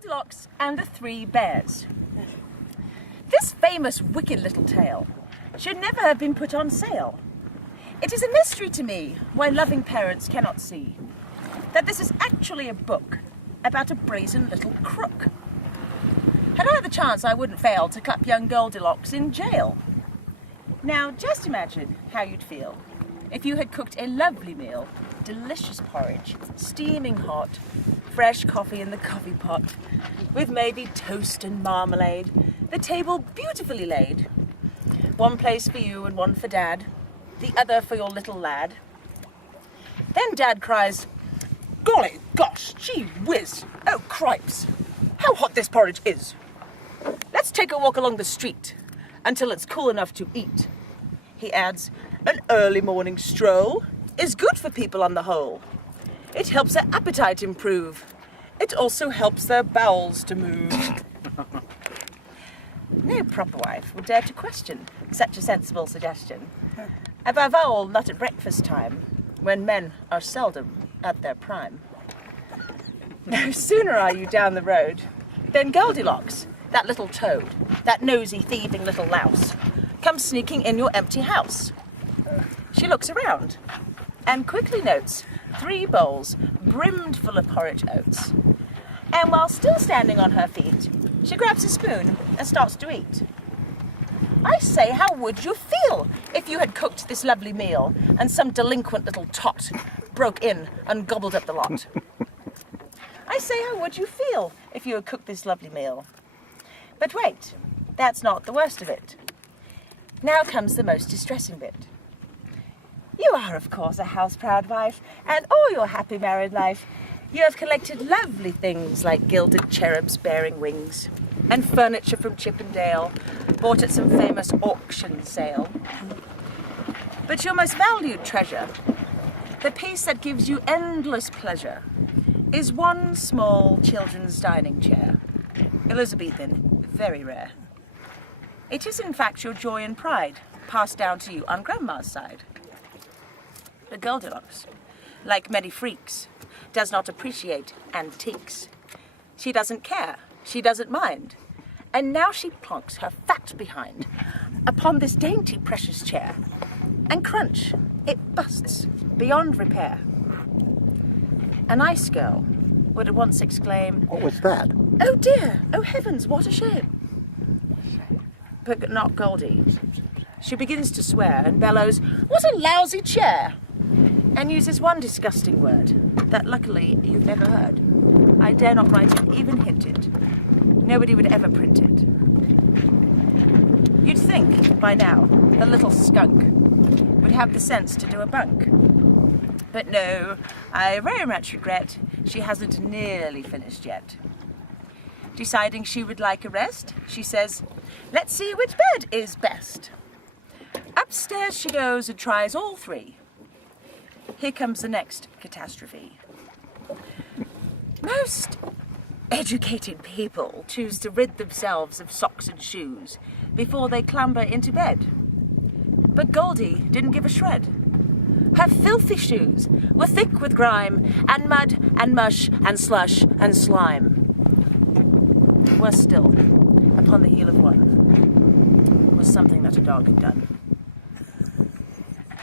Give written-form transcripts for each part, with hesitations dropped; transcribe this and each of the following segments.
Goldilocks and the Three Bears. This famous wicked little tale should never have been put on sale. It is a mystery to me why loving parents cannot see that this is actually a book about a brazen little crook. Had I the chance, I wouldn't fail to clap young Goldilocks in jail. Now just imagine how you'd feel if you had cooked a lovely meal, delicious porridge, steaming hot, fresh coffee in the coffee pot, with maybe toast and marmalade, the table beautifully laid. One place for you and one for Dad, the other for your little lad. Then Dad cries, "Golly gosh, gee whiz, oh cripes, how hot this porridge is. Let's take a walk along the street until it's cool enough to eat." He adds, "An early morning stroll is good for people on the whole. It helps their appetite improve. It also helps their bowels to move." No proper wife would dare to question such a sensible suggestion. Above all, not at breakfast time, when men are seldom at their prime. No sooner are you down the road than Goldilocks, that little toad, that nosy, thieving little louse, comes sneaking in your empty house. She looks around and quickly notes 3 bowls brimmed full of porridge oats. And while still standing on her feet, she grabs a spoon and starts to eat. I say, how would you feel if you had cooked this lovely meal and some delinquent little tot broke in and gobbled up the lot? I say, how would you feel if you had cooked this lovely meal? But wait, that's not the worst of it. Now comes the most distressing bit. You are, of course, a house-proud wife, and all your happy married life, you have collected lovely things like gilded cherubs bearing wings, and furniture from Chippendale, bought at some famous auction sale. But your most valued treasure, the piece that gives you endless pleasure, is one small children's dining chair, Elizabethan, very rare. It is in fact your joy and pride, passed down to you on Grandma's side. But Goldilocks, like many freaks, does not appreciate antiques. She doesn't care, she doesn't mind, and now she plonks her fat behind upon this dainty precious chair, and crunch, it busts beyond repair. A nice girl would at once exclaim, "What was that?" "Oh dear, oh heavens, what a shame." But not Goldie. She begins to swear and bellows, "What a lousy chair!" and uses one disgusting word that luckily you've never heard. I dare not write it, even hint it. Nobody would ever print it. You'd think, by now, the little skunk would have the sense to do a bunk. But no, I very much regret she hasn't nearly finished yet. Deciding she would like a rest, she says, "Let's see which bed is best." Upstairs she goes and tries all 3. Here comes the next catastrophe. Most educated people choose to rid themselves of socks and shoes before they clamber into bed. But Goldie didn't give a shred. Her filthy shoes were thick with grime and mud and mush and slush and slime. Worse still, upon the heel of one, was something that a dog had done.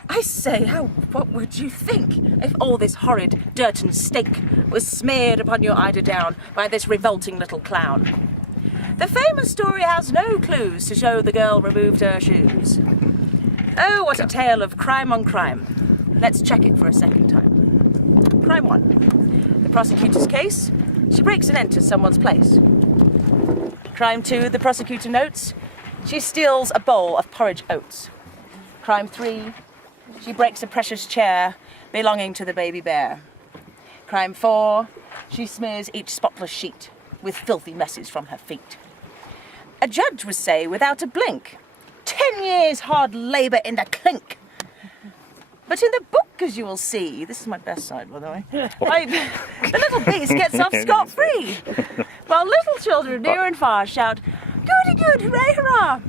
I say, what would you think if all this horrid dirt and stink was smeared upon your eiderdown by this revolting little clown? The famous story has no clues to show the girl removed her shoes. Oh, what a tale of crime on crime. Let's check it for a second time. Crime 1. The prosecutor's case. She breaks and enters someone's place. Crime 2. The prosecutor notes. She steals a bowl of porridge oats. Crime 3. She breaks a precious chair belonging to the baby bear. Crime 4. She smears each spotless sheet with filthy messes from her feet. A judge would say, without a blink, 10 years hard labour in the clink. But in the book, as you will see, this is my best side, by the way, the little beast gets off scot-free, while little children near and far shout, "Goody good, hooray, hurrah!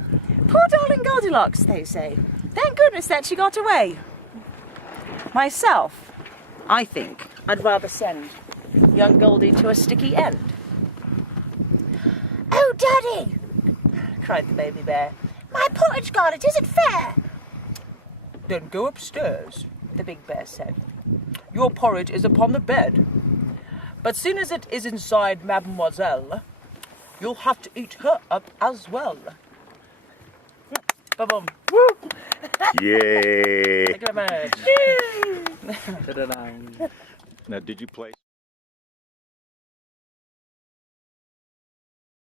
Poor darling Goldilocks," they say. "Thank goodness that she got away." Myself, I think I'd rather send young Goldie to a sticky end. Daddy! cried the baby bear. My porridge garnet isn't fair! Then go upstairs, the big bear said. Your porridge is upon the bed. But soon as it is inside Mademoiselle, you'll have to eat her up as well. Ba-boom. Woo! Yay! Thank you very much. Now, did you play?